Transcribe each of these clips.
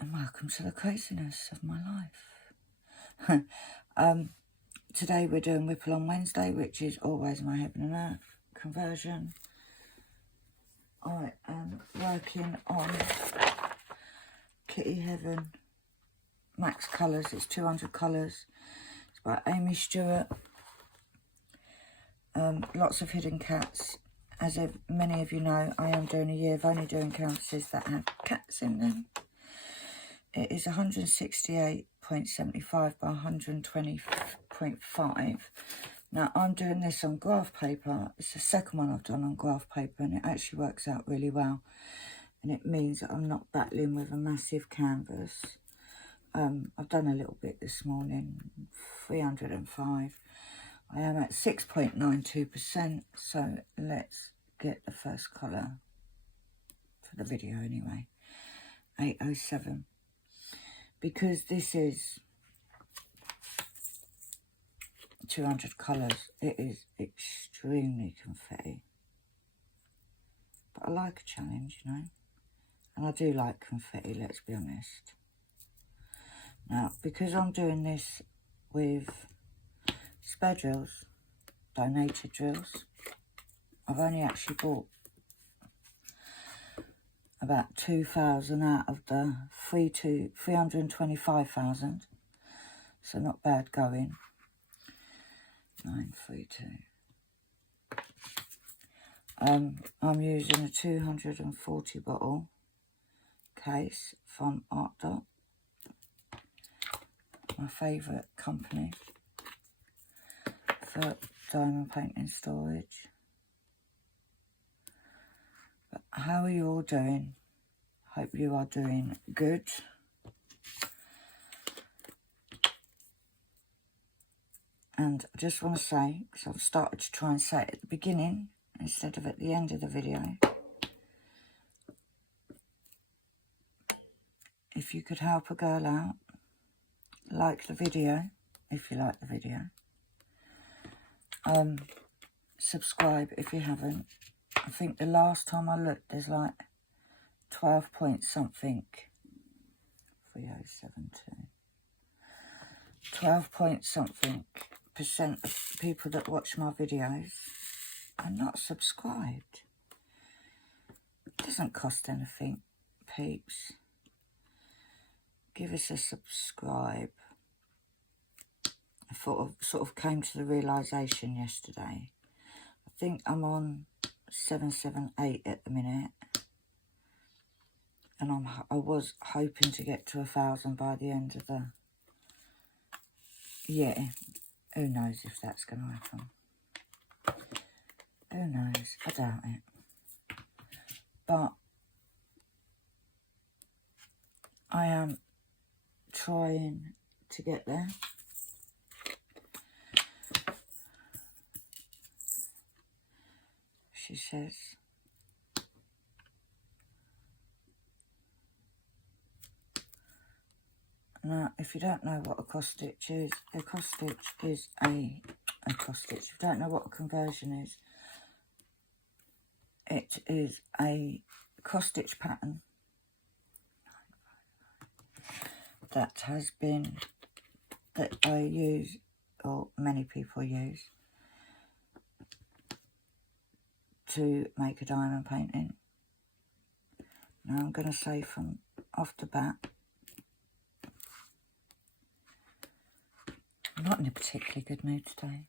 and welcome to the craziness of my life. Today we're doing Whipple on Wednesday, which is always my heaven and earth conversion. I am working on Kitty Heaven Max Colours. It's 200 colours. It's by Amy Stewart. Lots of hidden cats. As many of you know, I am doing a year of only doing canvases that have cats in them. It is 168.75 by 120.5. Now, I'm doing this on graph paper. It's the second one I've done on graph paper, and it actually works out really well. And it means that I'm not battling with a massive canvas. I've done a little bit this morning, 305. I am at 6.92%, so let's get the first colour for the video anyway. 807. Because this is 200 colours, it is extremely confetti. But I like a challenge, you know. And I do like confetti, let's be honest. Now, because I'm doing this with spare drills, donated drills, I've only actually bought about 2,000 out of the 325,000, so not bad going. 932. I'm using a 240 bottle case from Art Dot, my favourite company for diamond painting storage. But how are you all doing? Hope you are doing good. And I just want to say, because I've started to try and say it at the beginning instead of at the end of the video, if you could help a girl out, like the video, if you like the video. Subscribe if you haven't. I think the last time I looked, there's like 12 point something. 3072. 12 point something % of people that watch my videos are not subscribed. It doesn't cost anything, peeps. Give us a subscribe. I sort of came to the realisation yesterday. I think I'm on 778 at the minute, and I was hoping to get to 1,000 by the end of the year. Who knows if that's going to happen? Who knows? I doubt it. But I am trying to get there. She says, now, if you don't know what a cross stitch is, a cross stitch is a cross stitch. If you don't know what a conversion is, it is a cross stitch pattern that I use, or many people use, to make a diamond painting. Now I'm going to say from off the bat, I'm not in a particularly good mood today.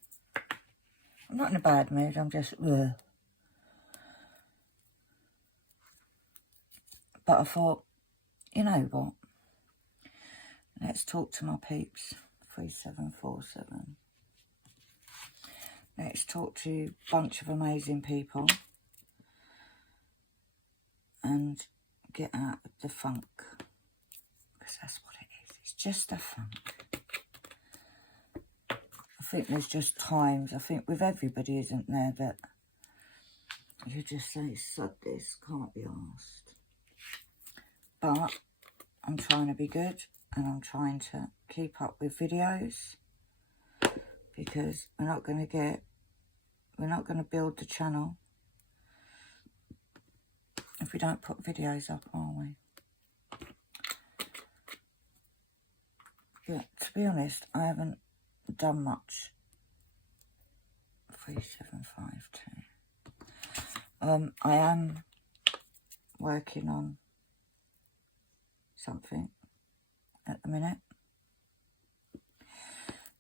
I'm not in a bad mood, I'm just ugh. But I thought, you know what, let's talk to my peeps. 3747. Let's talk to a bunch of amazing people and get out of the funk, because that's what it is. It's just a funk. I think there's just times, I think with everybody, isn't there, that you just say, sod this, can't be arsed. But I'm trying to be good, and I'm trying to keep up with videos, because we're not going to build the channel if we don't put videos up, are we? to be honest, I haven't done much. 3752. I am working on something at the minute.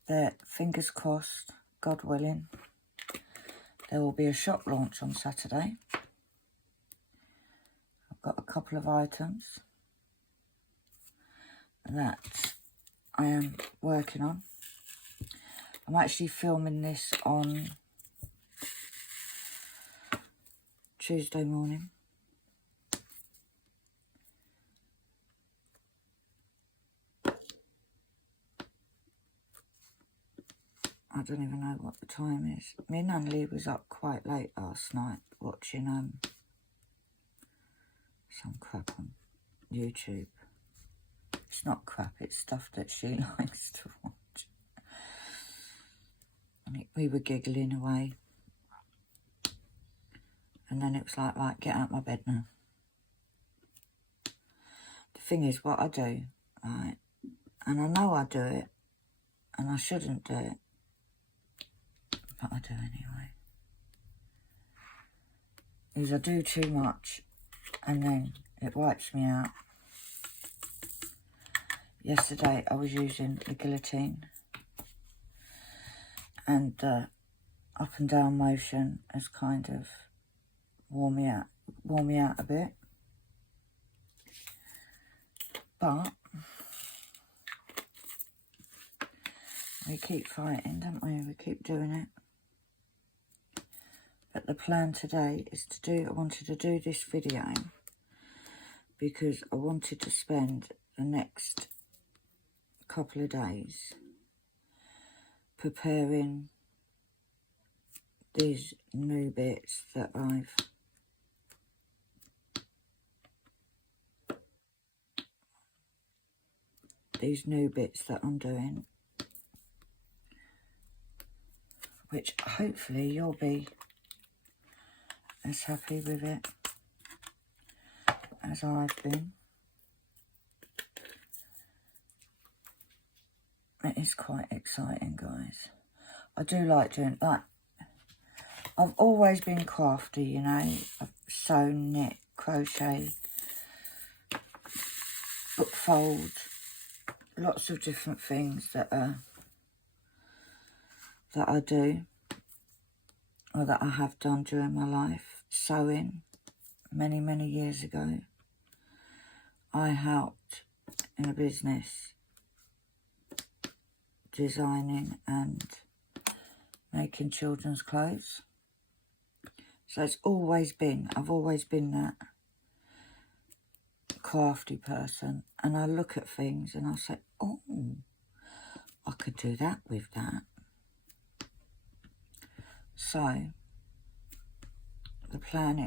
That, fingers crossed, God willing, there will be a shop launch on Saturday. I've got a couple of items that I am working on. I'm actually filming this on Tuesday morning. I don't even know what the time is. Me and Natalie was up quite late last night watching some crap on YouTube. It's not crap, it's stuff that she likes to watch. And we were giggling away. And then it was like, right, get out my bed now. The thing is, what I do, right, and I know I do it, and I shouldn't do it, but I do anyway, is I do too much, and then it wipes me out. Yesterday I was using the guillotine, and up and down motion has kind of worn me out a bit. But we keep fighting, don't we? We keep doing it. But the plan today is I wanted to do this video because I wanted to spend the next couple of days preparing these new bits that I'm doing, which hopefully you'll be as happy with it as I've been. It is quite exciting, guys. I do like doing that. I've always been crafty, you know. I've sewn, knit, crochet, book fold, lots of different things that I do, or that I have done during my life. Sewing, many years ago, I helped in a business designing and making children's clothes. So it's always been, I've always been that crafty person, and I look at things and I say, oh, I could do that with that. So the plan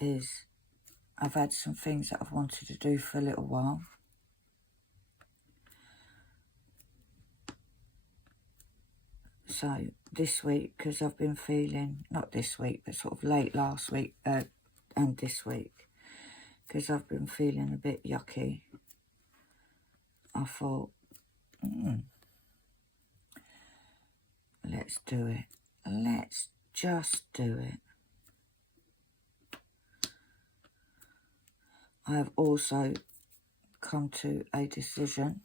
is I've had some things that I've wanted to do for a little while. So this week, because I've been feeling, not this week, but sort of late last week and this week, because I've been feeling a bit yucky, I thought, let's do it. Let's just do it. I have also come to a decision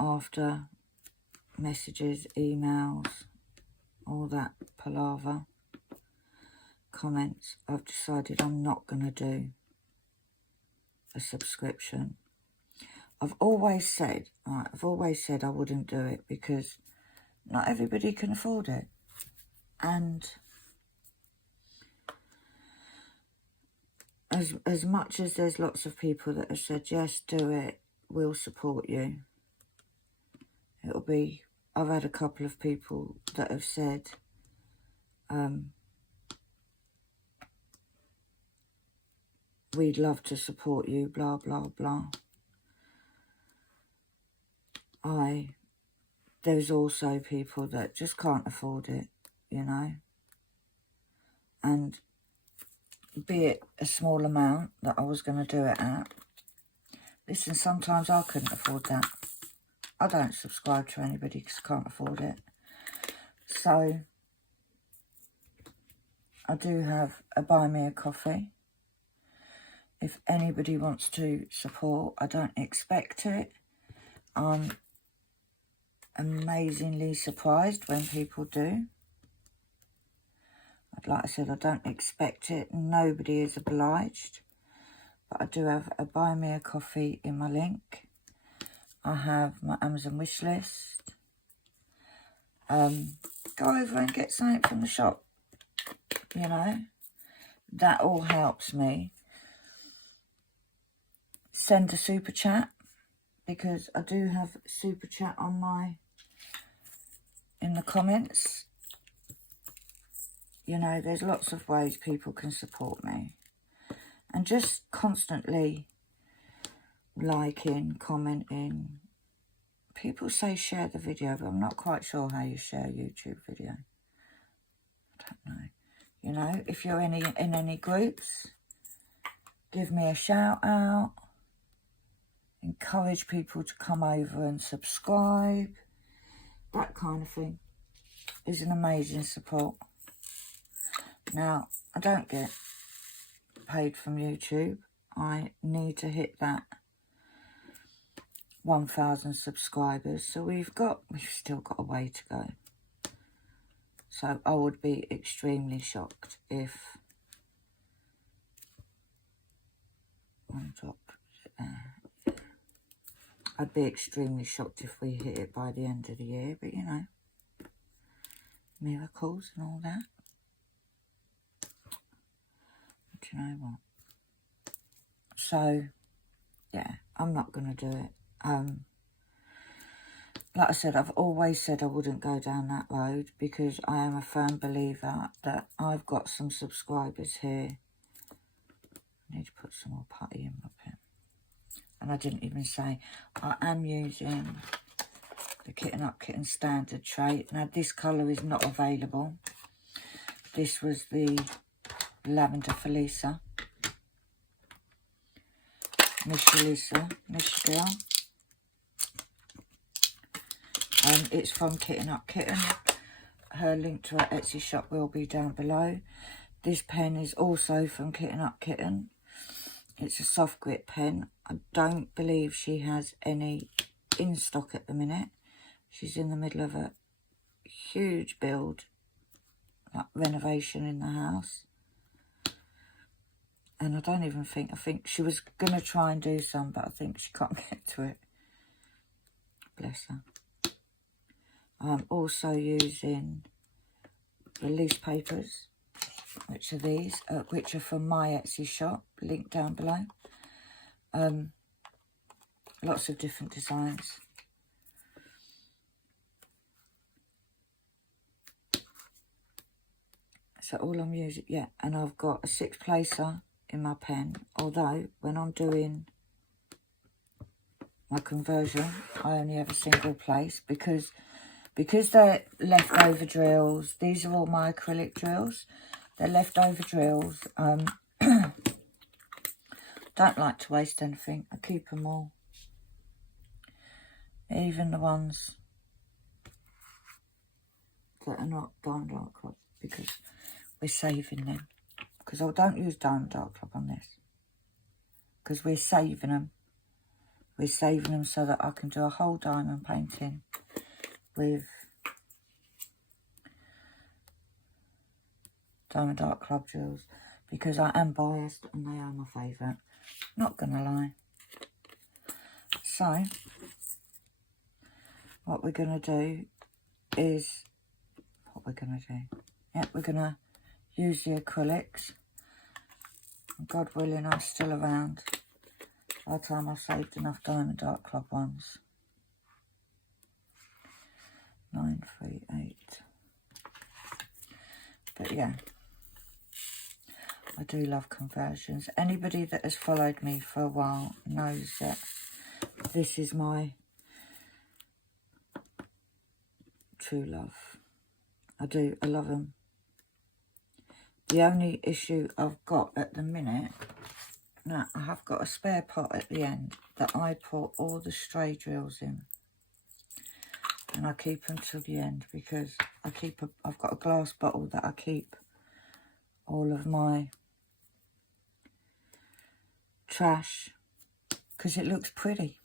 after messages, emails, all that palaver, comments. I've decided I'm not going to do a subscription. I've always said I wouldn't do it because not everybody can afford it. And as much as there's lots of people that have said, yes, do it, we'll support you. It'll be, I've had a couple of people that have said, we'd love to support you, blah, blah, blah. There's also people that just can't afford it, you know. And be it a small amount that I was going to do it at, Listen, sometimes I couldn't afford that. I don't subscribe to anybody because I can't afford it. So, I do have a buy me a coffee. If anybody wants to support, I don't expect it. I'm amazingly surprised when people do. Like I said, I don't expect it. Nobody is obliged. But I do have a buy me a coffee in my link. I have my Amazon wish list. Go over and get something from the shop. You know, that all helps me. Send a super chat, because I do have super chat on in the comments. You know, there's lots of ways people can support me. And just constantly liking, commenting. People say share the video, but I'm not quite sure how you share a YouTube video. I don't know. You know, if you're in any groups, give me a shout out. Encourage people to come over and subscribe. That kind of thing is an amazing support. Now, I don't get paid from YouTube. I need to hit that 1,000 subscribers. So we've still got a way to go. So I would be extremely shocked if I'd be extremely shocked if we hit it by the end of the year. But you know, miracles and all that. But you know what? So yeah, I'm not going to do it. Like I said, I've always said I wouldn't go down that road, because I am a firm believer that I've got some subscribers here. I need to put some more putty in my pen. And I didn't even say, I am using the Kitten Up Kitten Standard tray. Now, this colour is not available. This was the Lavender Felisa. Miss Felisa, Miss Girl. It's from Kitten Up Kitten. Her link to her Etsy shop will be down below. This pen is also from Kitten Up Kitten. It's a soft grit pen. I don't believe she has any in stock at the minute. She's in the middle of a huge build, like renovation in the house. And I don't even think, I think she was going to try and do some, but I think she can't get to it. Bless her. I'm also using release papers, which are these, which are from my Etsy shop, link down below. Lots of different designs. So all I'm using, yeah, and I've got a 6-placer in my pen, although when I'm doing my conversion, I only have a single place, because they're leftover drills. These are all my acrylic drills. They're leftover drills. Don't like to waste anything. I keep them all. Even the ones that are not Diamond Art Club, because we're saving them. Because I don't use Diamond Art Club on this. Because we're saving them. We're saving them so that I can do a whole diamond painting with Diamond Art Club drills, because I am biased and they are my favourite. Not gonna lie. So, what we're gonna do is, yeah, we're gonna use the acrylics. God willing, I'm still around by the time I've saved enough Diamond Art Club ones. 938. But yeah, I do love conversions. Anybody that has followed me for a while knows that this is my true love. I love them. The only issue I've got at the minute Now, I have got a spare pot at the end that I put all the stray drills in. And I keep them till the end because I've got a glass bottle that I keep all of my trash because it looks pretty.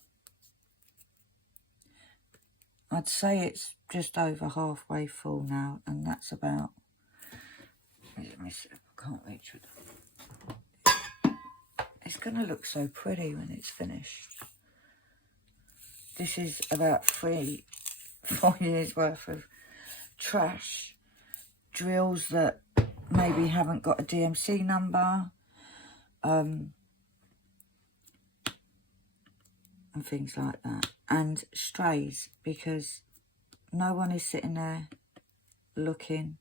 I'd say it's just over halfway full now, and that's about, let me see, I can't reach it. It's going to look so pretty when it's finished. This is about 4 years worth of trash, drills that maybe haven't got a DMC number, and things like that, and strays, because no one is sitting there looking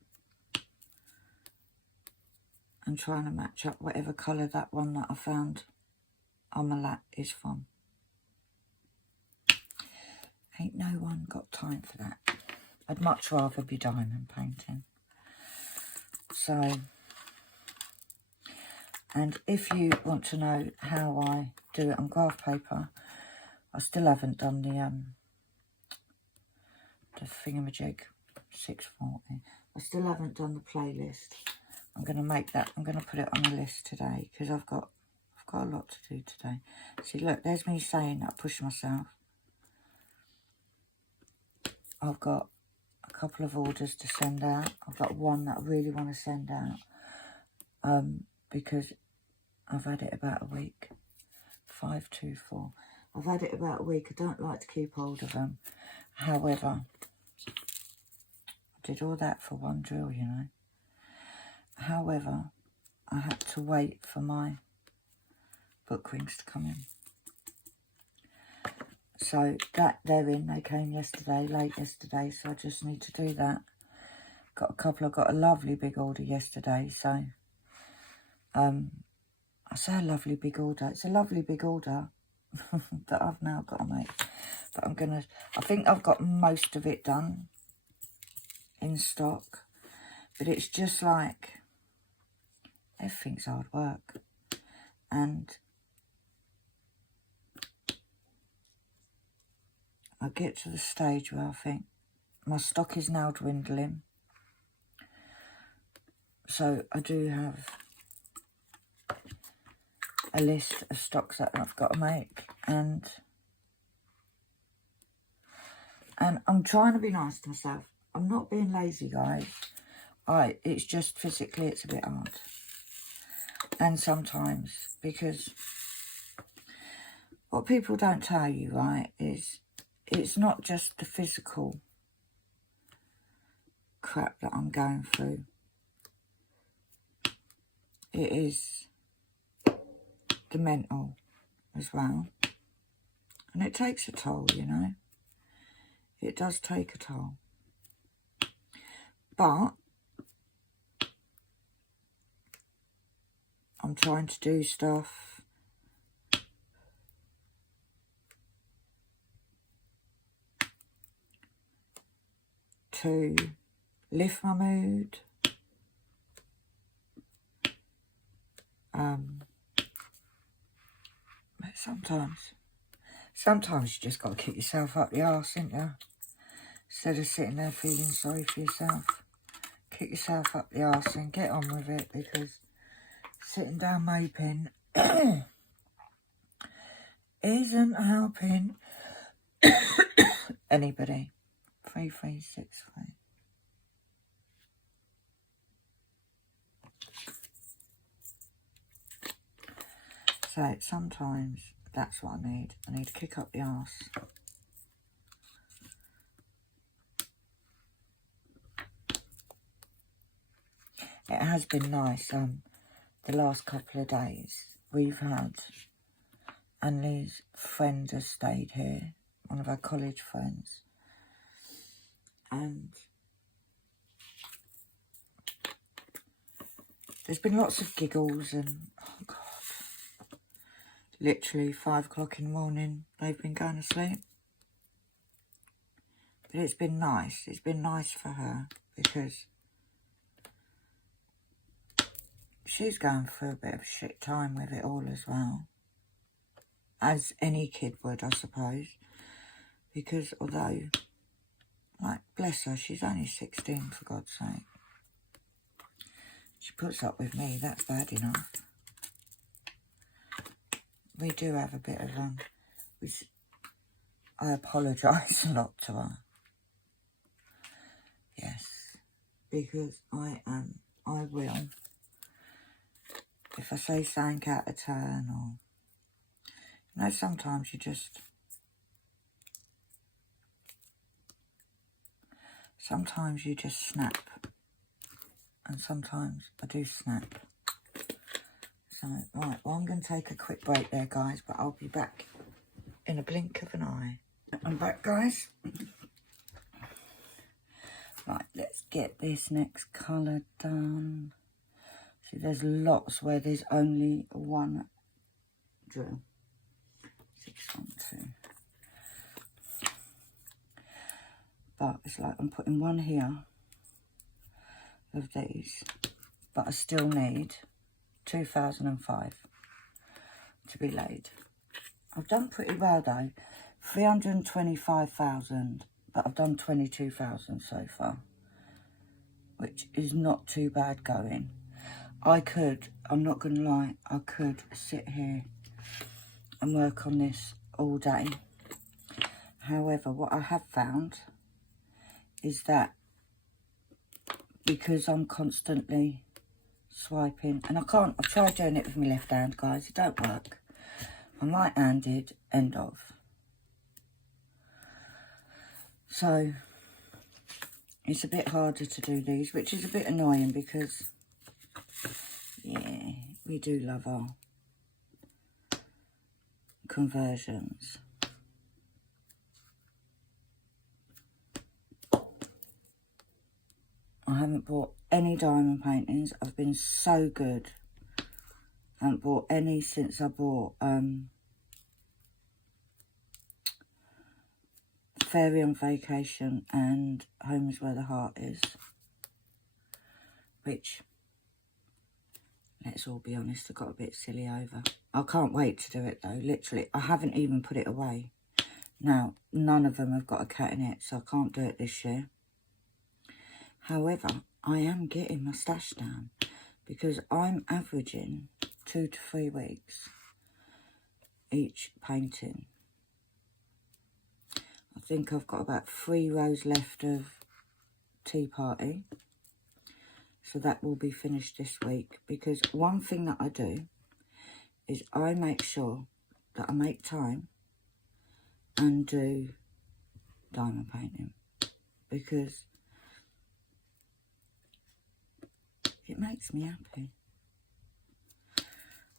and trying to match up whatever colour that one that I found on my lap is from. Ain't no one got time for that. I'd much rather be diamond painting. So, and if you want to know how I do it on graph paper, I still haven't done the thingamajig 640. I still haven't done the playlist. I'm going to make that. I'm going to put it on the list today because I've got a lot to do today. See, look, there's me saying that I push myself. I've got a couple of orders to send out. I've got one that I really want to send out because I've had it about a week. 524. I've had it about a week. I don't like to keep hold of them. However, I did all that for one drill, you know. However, I had to wait for my book rings to come in. So that they're in. They came yesterday, late yesterday, so I just need to do that. I got a lovely big order yesterday, so I say a lovely big order. It's a lovely big order that I've now got to make. But I think I've got most of it done in stock. But it's just like, everything's hard work. And I get to the stage where I think my stock is now dwindling. So I do have a list of stocks that I've got to make, and I'm trying to be nice to myself. I'm not being lazy, guys. It's just physically it's a bit hard. And sometimes, because what people don't tell you, right, is it's not just the physical crap that I'm going through. It is the mental as well. And it takes a toll, you know. It does take a toll. But I'm trying to do stuff to lift my mood. But sometimes you just got to kick yourself up the arse, ain't you? Instead of sitting there feeling sorry for yourself. Kick yourself up the arse and get on with it, because sitting down moping isn't helping anybody. 3363. So sometimes that's what I need. I need to kick up the arse. It has been nice. The last couple of days we've had, and Lee's friend has stayed here, one of our college friends, and there's been lots of giggles and, oh God, literally 5 o'clock in the morning they've been going to sleep. But it's been nice. It's been nice for her, because she's going through a bit of a shit time with it all as well. As any kid would, I suppose. Because although, like, bless her, she's only 16, for God's sake. She puts up with me, that's bad enough. We do have a bit of, I apologise a lot to her. Yes, because I will. If I say something out of turn, or, you know, sometimes you just, snap. And sometimes I do snap. So, right, well, I'm going to take a quick break there, guys, but I'll be back in a blink of an eye. I'm back, guys. Right, let's get this next colour done. See, there's lots where there's only one drill. 612. But it's like I'm putting one here of these, but I still need 2005 to be laid. I've done pretty well though. 325,000, but I've done 22,000 so far, which is not too bad going. I could, I'm not going to lie, I could sit here and work on this all day. However, what I have found is that because I'm constantly swiping, and I've tried doing it with my left hand, guys, it don't work. I'm right-handed, end of. So, it's a bit harder to do these, which is a bit annoying because, yeah, we do love our conversions. I haven't bought any diamond paintings. I've been so good. I haven't bought any since I bought Fairy on Vacation and Home is Where the Heart Is. Which, let's all be honest, I got a bit silly over. I can't wait to do it though, literally. I haven't even put it away. Now, none of them have got a cat in it, so I can't do it this year. However, I am getting my stash down because I'm averaging 2 to 3 weeks each painting. I think I've got about 3 rows left of Tea Party. So that will be finished this week, because one thing that I do is I make sure that I make time and do diamond painting, because it makes me happy.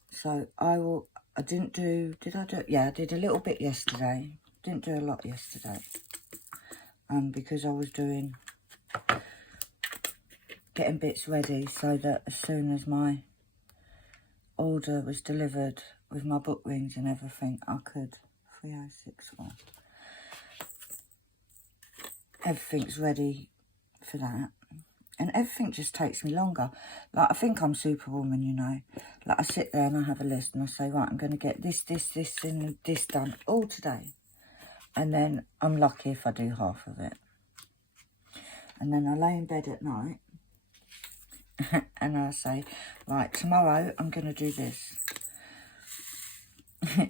So I didn't do, did I do it? Yeah, I did a little bit yesterday. Didn't do a lot yesterday. Because I was getting bits ready so that as soon as my order was delivered with my book rings and everything, I could, 3061. Everything's ready for that. And everything just takes me longer. Like, I think I'm Superwoman, you know. Like, I sit there and I have a list and I say, right, I'm going to get this, and this done all today. And then I'm lucky if I do half of it. And then I lay in bed at night and I say, right, tomorrow I'm going to do this.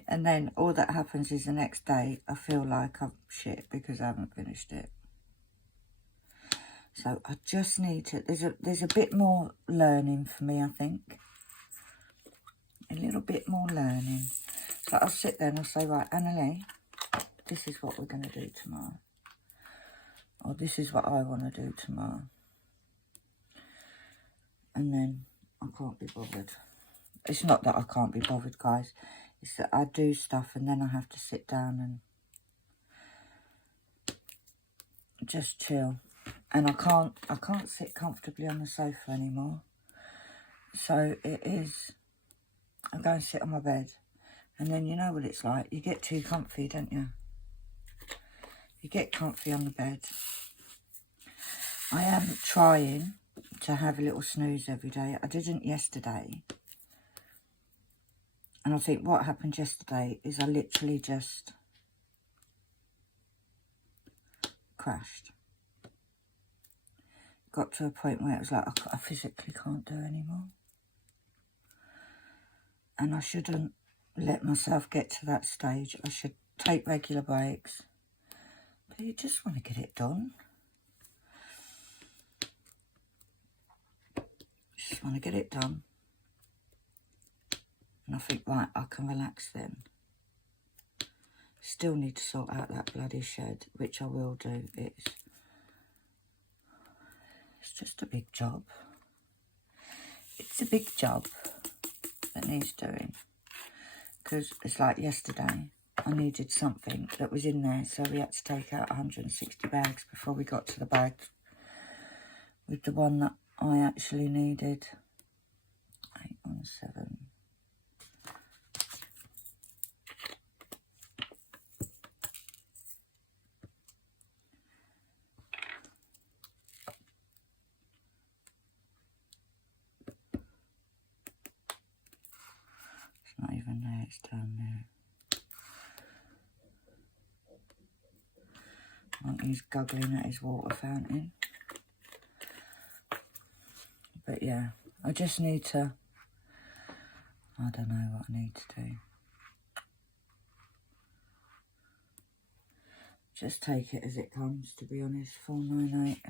And then all that happens is the next day I feel like I'm shit because I haven't finished it. So I just need to, there's a bit more learning for me, I think. A little bit more learning. So I'll sit there and I'll say, right, Annalie, this is what we're going to do tomorrow. Or this is what I want to do tomorrow. And then I can't be bothered. It's not that I can't be bothered, guys. It's that I do stuff and then I have to sit down and just chill. And I can't sit comfortably on the sofa anymore. So it is, I go and sit on my bed. And then you know what it's like. You get too comfy, don't you? You get comfy on the bed. I am trying to have a little snooze every day. I didn't yesterday. And I think what happened yesterday is I literally just crashed. Got to a point where it was like, I physically can't do anymore. And I shouldn't let myself get to that stage. I should take regular breaks. But you just want to get it done. Just want to get it done. And I think, right, I can relax then. Still need to sort out that bloody shed, which I will do. It's just a big job. It's a big job that needs doing. Because it's like yesterday, I needed something that was in there, so we had to take out 160 bags before we got to the bag with the one that I actually needed. 817. Not even there, it's down there. Monkey's guggling at his water fountain. But yeah, I just need to, I don't know what I need to do. Just take it as it comes, to be honest. 498.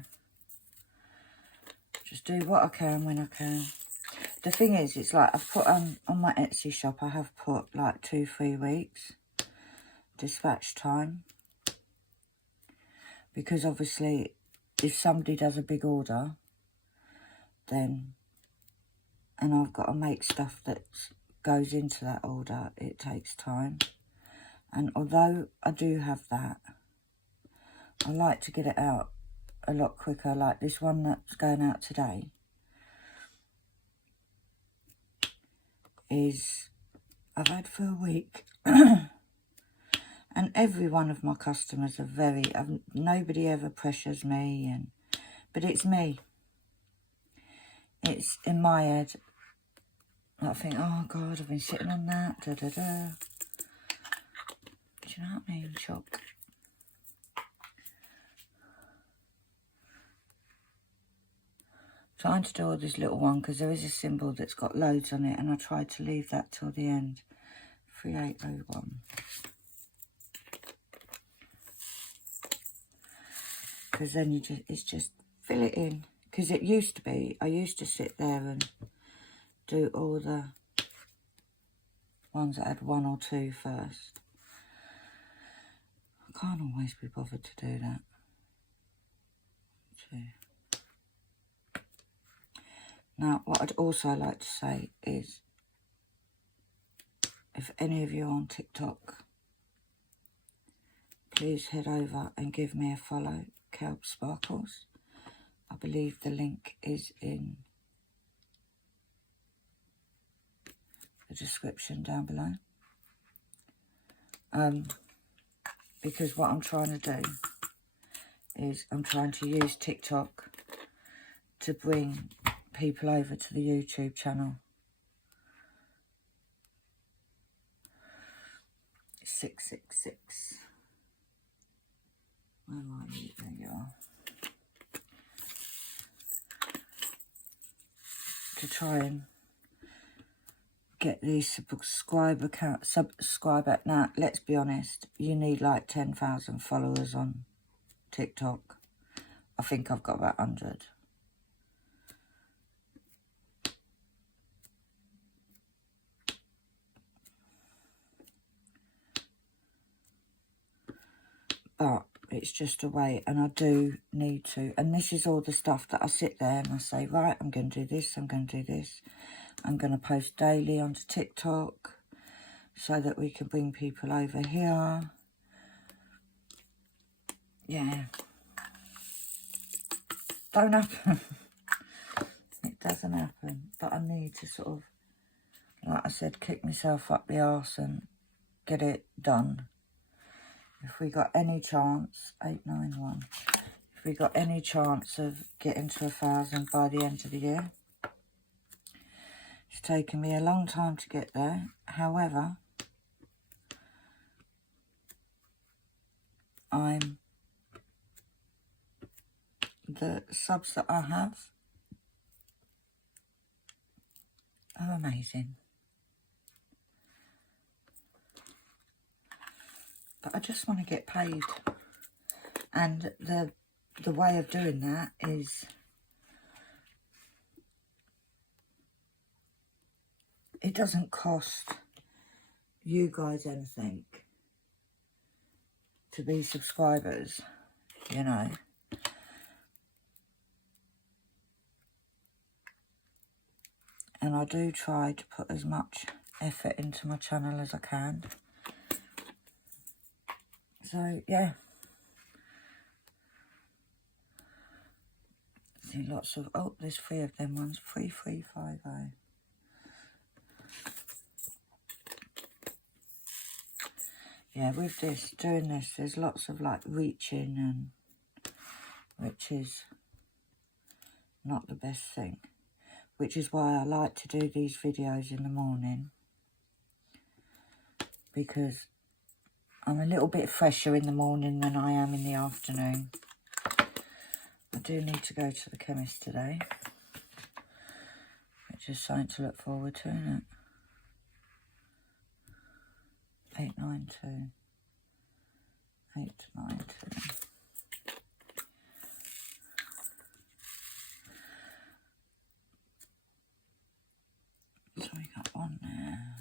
Just do what I can when I can. The thing is, it's like I've put on my Etsy shop, I have put like 2-3 weeks dispatch time. Because obviously, if somebody does a big order, then, and I've got to make stuff that goes into that order, it takes time. And although I do have that, I like to get it out a lot quicker. Like this one that's going out today is, I've had for a week. And every one of my customers are very, nobody ever pressures me, but it's me. It's in my head. I think, oh God, I've been sitting on that, da da da. Do you know what I mean? Shock. Trying to do all this little one because there is a symbol that's got loads on it, and I tried to leave that till the end. 3801. Because then it's just fill it in. Because it used to be, I used to sit there and do all the ones that had 1 or 2 first. I can't always be bothered to do that. 2. Now, what I'd also like to say is, if any of you are on TikTok, please head over and give me a follow, KALBS Sparkles. I believe the link is in the description down below. Because what I'm trying to do is I'm trying to use TikTok to bring people over to the YouTube channel. 666. Where are you? There you are. To try and get these subscriber. Now, let's be honest, you need like 10,000 followers on TikTok. I think I've got about 100. But it's just a way, and I do need to. And this is all the stuff that I sit there and I say, right, I'm going to do this, I'm going to do this. I'm going to post daily onto TikTok so that we can bring people over here. Yeah. Don't happen. It doesn't happen. But I need to sort of, like I said, kick myself up the arse and get it done. If we got any chance, 891, if we got any chance of getting to 1,000 by the end of the year. It's taken me a long time to get there. However, the subs that I have are amazing. But I just want to get paid. And the way of doing that is it doesn't cost you guys anything to be subscribers, you know. And I do try to put as much effort into my channel as I can. So, yeah. See lots of, oh, there's 3 of them ones, 3350. Yeah, with this, doing this, there's lots of like reaching, and which is not the best thing. Which is why I like to do these videos in the morning, because I'm a little bit fresher in the morning than I am in the afternoon. I do need to go to the chemist today, which is something to look forward to, isn't it? 892. 892. So we got one there.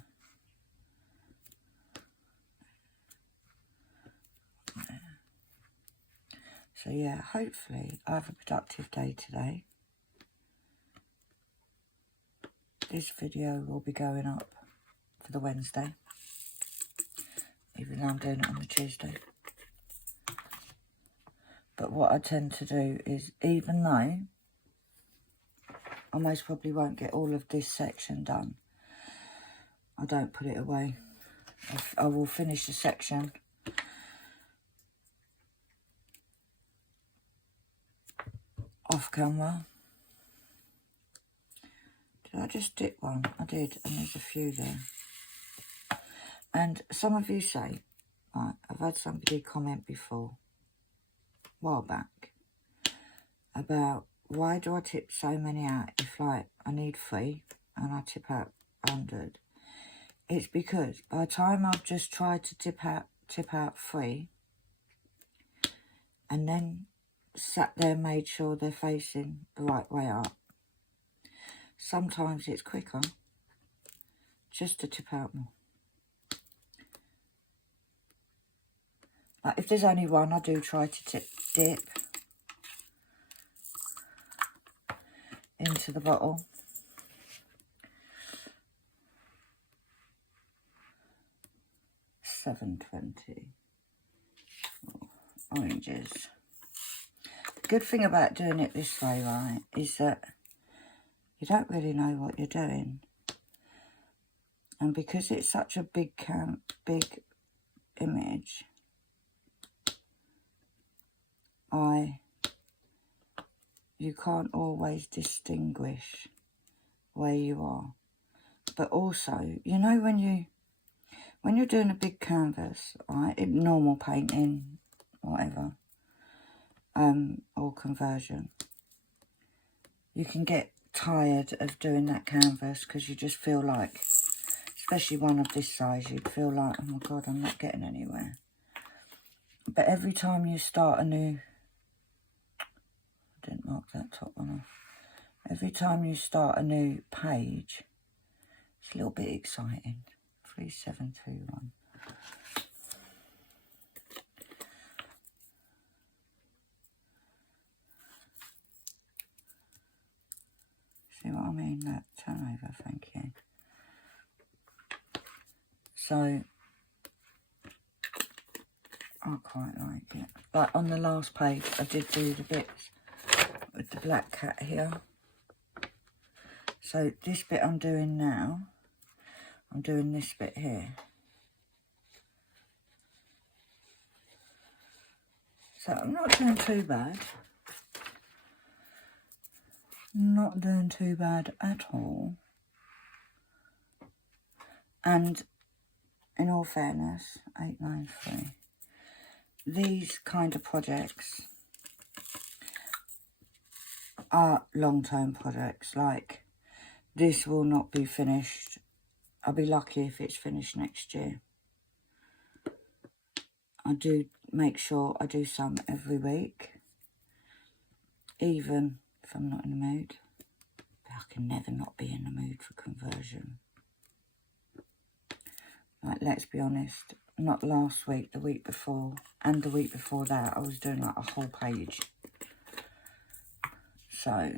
So yeah, hopefully I have a productive day today. This video will be going up for the Wednesday, even though I'm doing it on the Tuesday. But what I tend to do is, even though I most probably won't get all of this section done, I don't put it away. I will finish the section off camera. Did I just dip one? I did, and there's a few there. And some of you say, right, I've had somebody comment before, a while back, about why do I tip so many out if, like, I need 3 and I tip out 100. It's because by the time I've just tried to tip out 3 and then sat there, made sure they're facing the right way up, sometimes it's quicker just to tip out more. Like if there's only one, I do try to dip into the bottle. $7.20. Oranges. The good thing about doing it this way, right, is that you don't really know what you're doing. And because it's such a big image, you can't always distinguish where you are. But also, you know, when you're doing a big canvas, right, in normal painting, whatever, or conversion, you can get tired of doing that canvas because you just feel like, especially one of this size, you'd feel like, oh my God, I'm not getting anywhere. But every time you start a new, I didn't mark that top one off. Every time you start a new page, it's a little bit exciting. 3721. See what I mean? That turnover, thank you. So, I quite like it. Like on the last page, I did do the bits with the black cat here. So this bit I'm doing now, I'm doing this bit here. So I'm not doing too bad. Not doing too bad at all. And in all fairness, 893. These kind of projects are long-term projects. Like, this will not be finished. I'll be lucky if it's finished next year. I do make sure I do some every week, even if I'm not in the mood. But I can never not be in the mood for conversion. Like, let's be honest, not last week, the week before, and the week before that, I was doing like a whole page. So,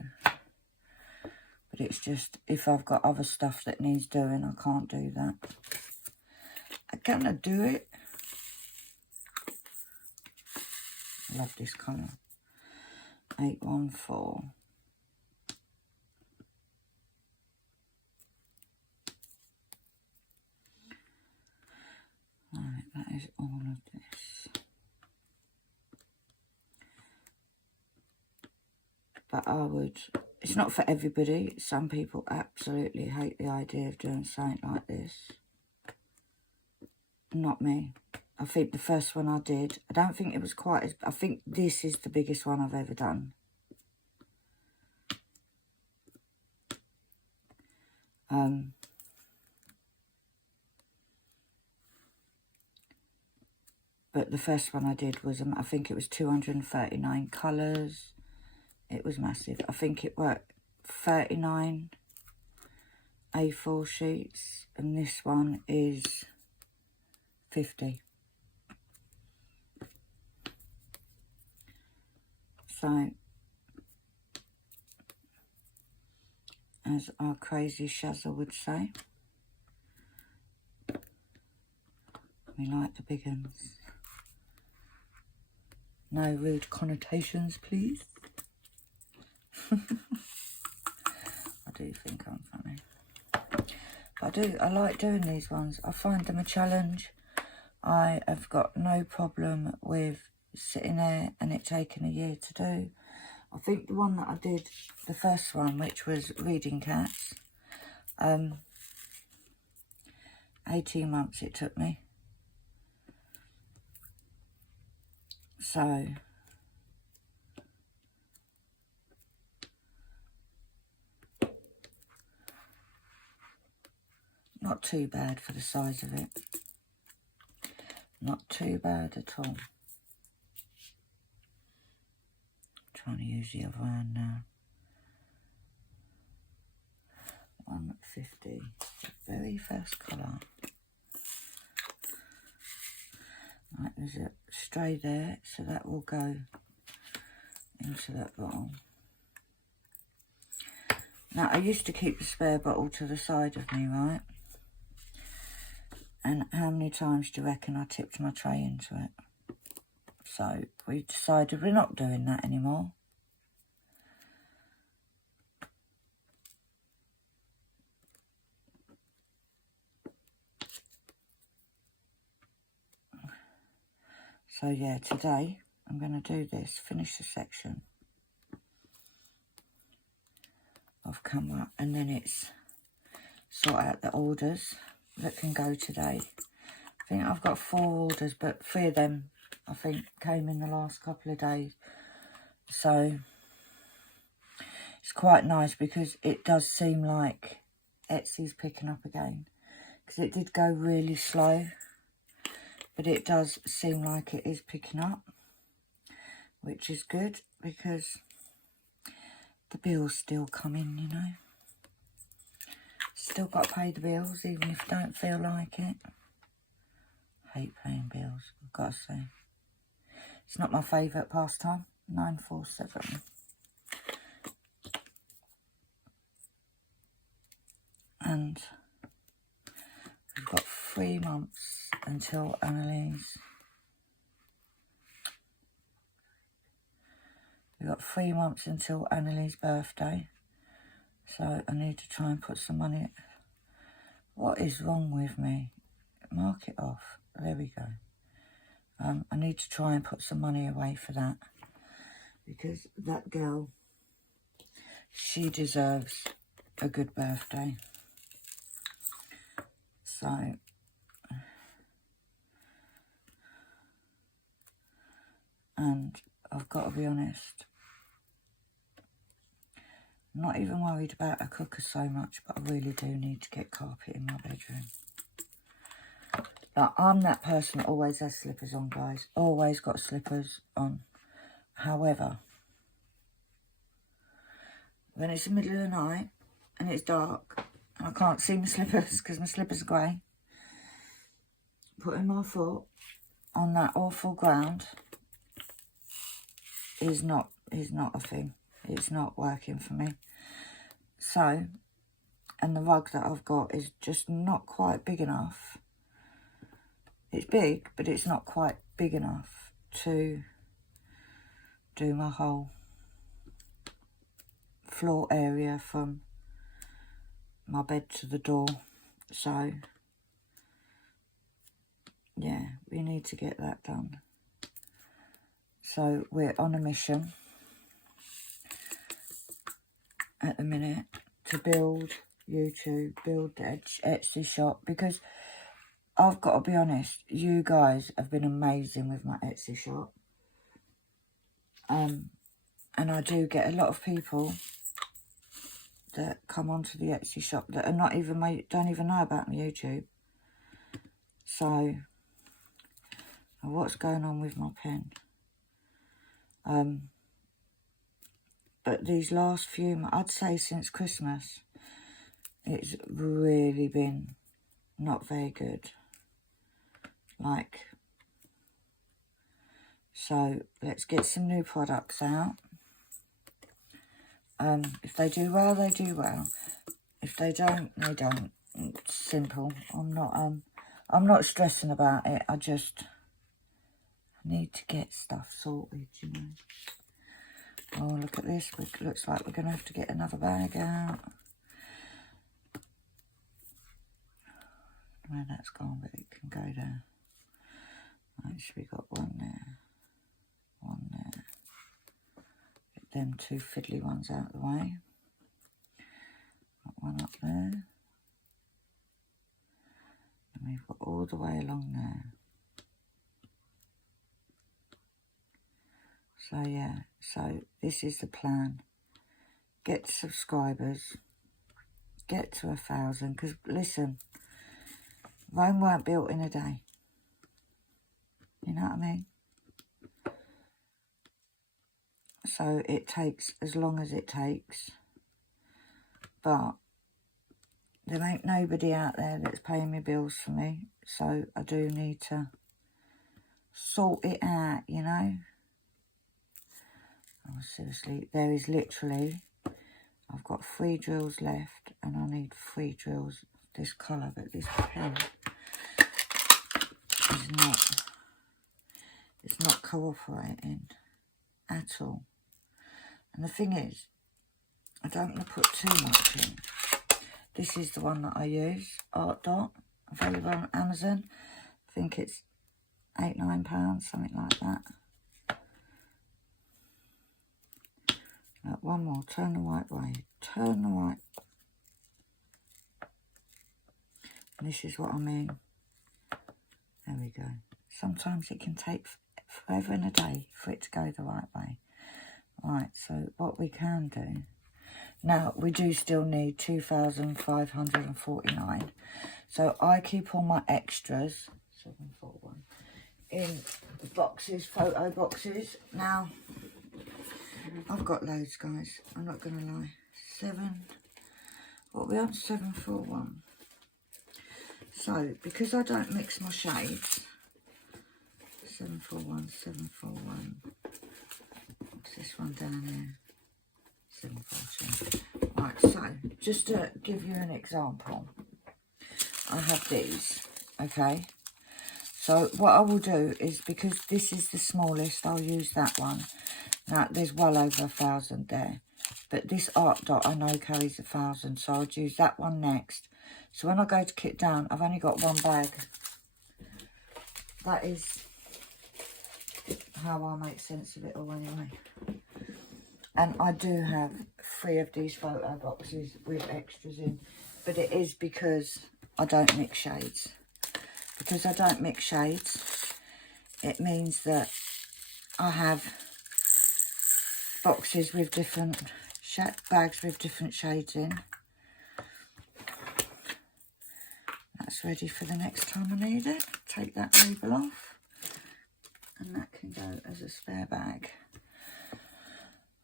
but it's just, if I've got other stuff that needs doing, I can't do that. Can I do it? I love this colour. 814. Right, that is all of this. But I would, it's not for everybody. Some people absolutely hate the idea of doing something like this. Not me. I think the first one I did, I don't think it was quite as, I think this is the biggest one I've ever done. But the first one I did was, I think it was 239 colours. It was massive. I think it worked 39 A4 sheets. And this one is 50. So, as our crazy Shazza would say, we like the big ones. No rude connotations, please. I do think I'm funny. But I like doing these ones. I find them a challenge. I have got no problem with sitting there and it taking a year to do. I think the one that I did, the first one, which was Reading Cats, 18 months it took me. So, not too bad for the size of it. Not too bad at all. Trying to use the other hand now. 150. Very first colour. Right, there's a stray there, so that will go into that bottle. Now, I used to keep the spare bottle to the side of me, right? And how many times do you reckon I tipped my tray into it? So, we decided we're not doing that anymore. So, yeah, today I'm going to do this, finish the section of camera, and then it's sort out the orders that can go today. I think I've got 4 orders, but 3 of them I think came in the last couple of days. So it's quite nice because it does seem like Etsy's picking up again, because it did go really slow, but it does seem like it is picking up, which is good because the bills still come in, you know. Still got to pay the bills, even if I don't feel like it. I hate paying bills, I've got to say. It's not my favourite pastime. 947. And we've got 3 months until Annalise. We've got 3 months until Annalise's birthday. So I need to try and put some money. What is wrong with me? Mark it off. There we go. I need to try and put some money away for that. Because that girl, she deserves a good birthday. So, and I've got to be honest, I'm not even worried about a cooker so much, but I really do need to get carpet in my bedroom. Like, I'm that person that always has slippers on, guys. Always got slippers on. However, when it's the middle of the night and it's dark and I can't see my slippers because my slippers are grey, putting my foot on that awful ground is not a thing. It's not working for me. So, and the rug that I've got is just not quite big enough. It's big, but it's not quite big enough to do my whole floor area from my bed to the door. So, yeah, we need to get that done. So, we're on a mission at the minute to build YouTube, build the Etsy shop, because I've got to be honest, you guys have been amazing with my Etsy shop. And I do get a lot of people that come onto the Etsy shop that are not even don't even know about my YouTube. So, what's going on with my pen? But these last few, I'd say since Christmas, it's really been not very good. Like, so let's get some new products out. If they do well, they do well. If they don't, they don't. It's simple. I'm not stressing about it. I just need to get stuff sorted, you know. Oh, look at this. It looks like we're going to have to get another bag out. Where that's gone, but it can go there. Actually, we got one there. One there. Get them two fiddly ones out of the way. Got one up there. And we've got all the way along there. So, yeah. So, this is the plan. Get subscribers. Get to 1,000. Because, listen, Rome weren't built in a day. You know what I mean? So, it takes as long as it takes. But there ain't nobody out there that's paying me bills for me. So, I do need to sort it out, you know? Oh, seriously, there is literally, I've got 3 drills left and I need 3 drills of this colour, but this pen is not cooperating at all. And the thing is, I don't want to put too much in. This is the one that I use, Art Dot, available on Amazon. I think it's £8-9, something like that. One more, turn the right way, turn the right. And this is what I mean. There we go. Sometimes it can take forever and a day for it to go the right way. Right, so what we can do, now we do still need 2,549. So I keep all my extras, 741, in boxes, photo boxes. Now, I've got loads, guys. I'm not going to lie. What are we on? 741. So, because I don't mix my shades, 741, 741. What's this one down here? 742. Right, so, just to give you an example, I have these, okay? So, what I will do is, because this is the smallest, I'll use that one. Now, there's well over 1,000 there. But this Art Dot I know carries 1,000, so I'll use that one next. So when I go to kit down, I've only got one bag. That is how I make sense of it all anyway. And I do have 3 of these photo boxes with extras in, but it is because I don't mix shades. Because I don't mix shades, it means that I have boxes with different bags with different shades in. That's ready for the next time I need it. Take that label off, and that can go as a spare bag.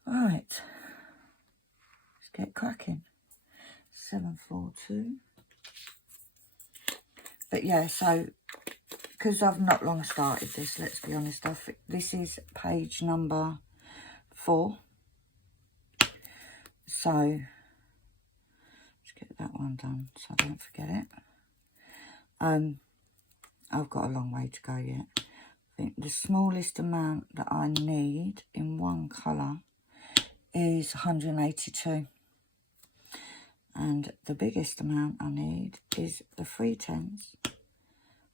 Right, let's get cracking. 742. But yeah, so because I've not long started this, let's be honest, this is page number 4. So let's get that one done so I don't forget it. I've got a long way to go yet. I think the smallest amount that I need in one colour is 182. And the biggest amount I need is the 310s,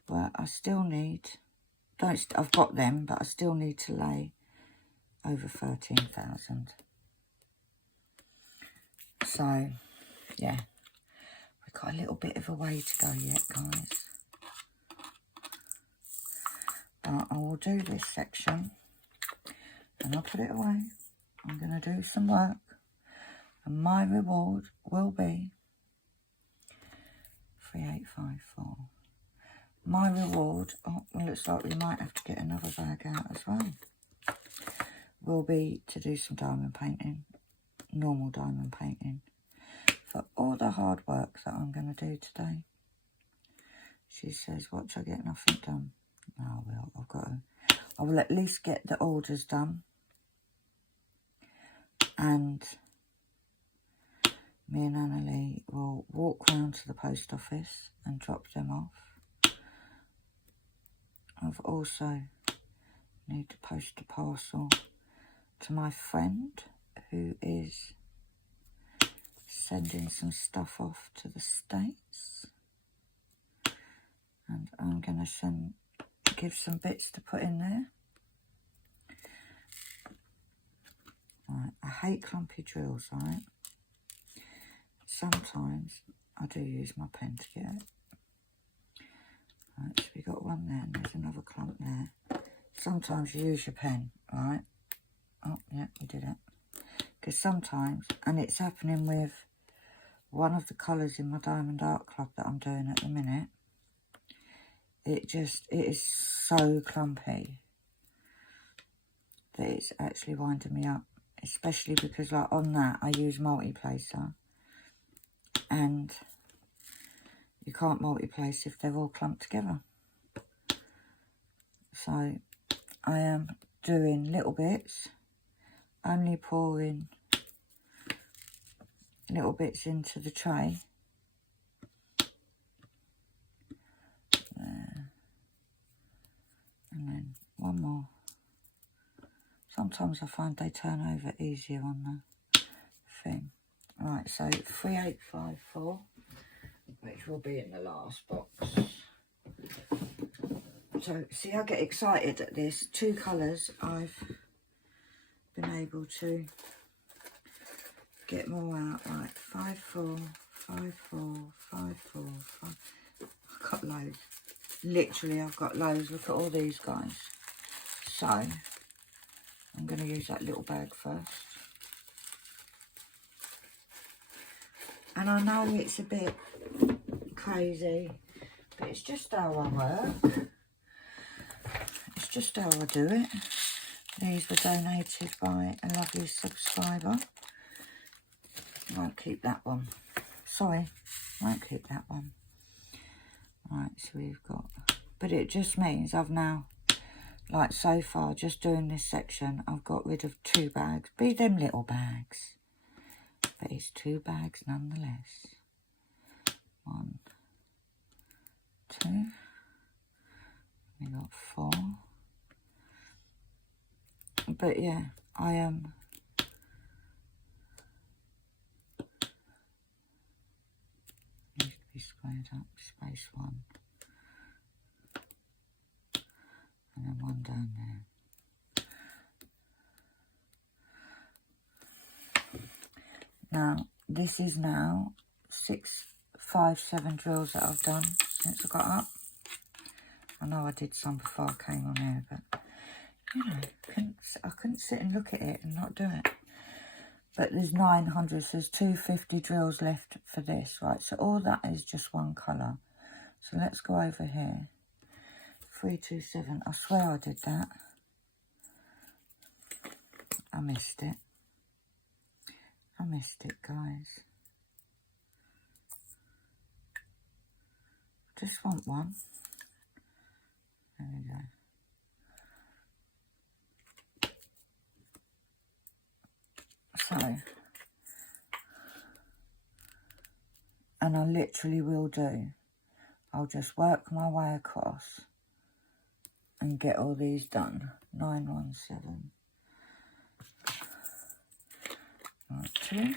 where I still need, I've got them, but I still need to lay over 13,000. So, yeah, we've got a little bit of a way to go yet, guys. But I will do this section, and I'll put it away. I'm going to do some work, and my reward will be 3854. My reward, oh, well, looks like we might have to get another bag out as well, will be to do some diamond painting, normal diamond painting, for all the hard work that I'm going to do today. She says, watch, I get nothing done. No, I will at least get the orders done, and me and Annalie will walk round to the post office and drop them off. I've also need to post a parcel to my friend who is sending some stuff off to the States, and I'm going to give some bits to put in there. Right, I hate clumpy drills, right? Sometimes I do use my pen to get it. Right, so we got one there, and there's another clump there. Sometimes you use your pen, right? Oh, yeah, we did it. Because sometimes, and it's happening with one of the colours in my Diamond Art Club that I'm doing at the minute, it is so clumpy that it's actually winding me up. Especially because, like, on that I use multi-placer, and you can't multi-place if they're all clumped together. So I am doing little bits, only pouring little bits into the tray. There. And then one more. Sometimes I find they turn over easier on the thing. Right, so 3854, which will be in the last box. So, see, I get excited at this. 2 colours I've been able to get more out. Right, 54, 54, 54, 5. I've got loads. Literally, I've got loads. Look at all these guys. So, I'm going to use that little bag first. And I know it's a bit crazy, but it's just how I work. It's just how I do it. These were donated by a lovely subscriber. I won't keep that one. Sorry, I won't keep that one. Right, so we've got... But it just means I've now, like so far, just doing this section, I've got rid of 2 bags. Be them little bags. But it's 2 bags nonetheless. 1, 2. We got 4. But yeah, I am... needs to be squared up. Space 1. And then 1 down there. Now, this is now 6, 5, 7 drills that I've done since I got up. I know I did some before I came on here, but, you know, I couldn't sit and look at it and not do it. But there's 900, so there's 250 drills left for this, right? So all that is just one colour. So let's go over here. 327, I swear I did that. I missed it. I missed it, guys. Just want one. There we go. So, and I literally will do. I'll just work my way across and get all these done. 917. Right, 2.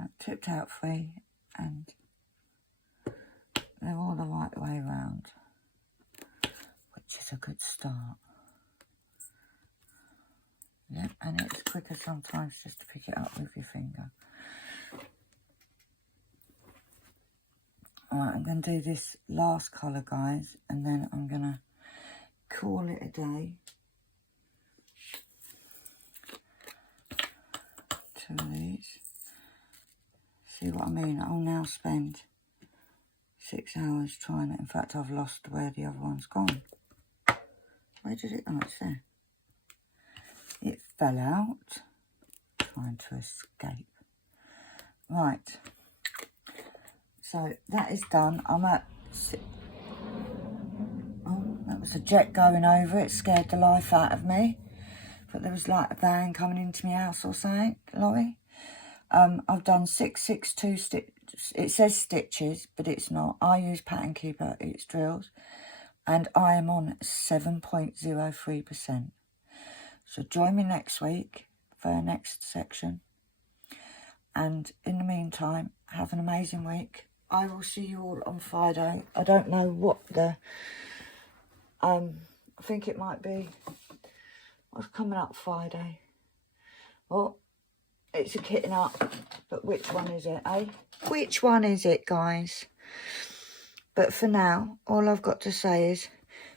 I've tipped out 3, and they're all the right way round, which is a good start. Yeah, and it's quicker sometimes just to pick it up with your finger. Alright, I'm going to do this last colour, guys, and then I'm going to call it a day. 2 of these. See what I mean? I'll now spend 6 hours trying it. In fact, I've lost where the other one's gone. Where did it? Oh, it's there. It fell out. Trying to escape. Right. So that is done. I'm at... Oh, that was a jet going over. It scared the life out of me. But there was like a van coming into my house or something, lorry. I've done 662 stitches. It says stitches, but it's not. I use Pattern Keeper, it's drills. And I am on 7.03%. So join me next week for our next section. And in the meantime, have an amazing week. I will see you all on Friday. I don't know what the... I think it might be... What's coming up Friday? Well, it's a kitting up. But which one is it, eh? Which one is it, guys? But for now, all I've got to say is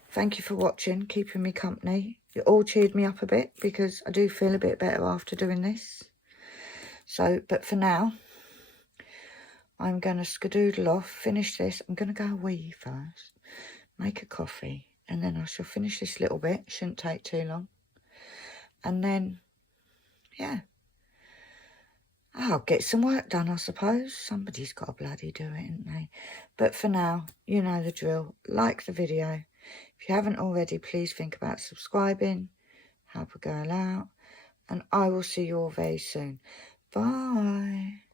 thank you for watching, keeping me company. It all cheered me up a bit because I do feel a bit better after doing this. So, but for now, I'm going to skedoodle off, finish this. I'm going to go wee first, make a coffee, and then I shall finish this little bit. Shouldn't take too long. And then, yeah, I'll get some work done, I suppose. Somebody's got to bloody do it, ain't they? But for now, you know the drill. Like the video. If you haven't already, please think about subscribing. Help a girl out. And I will see you all very soon. Bye.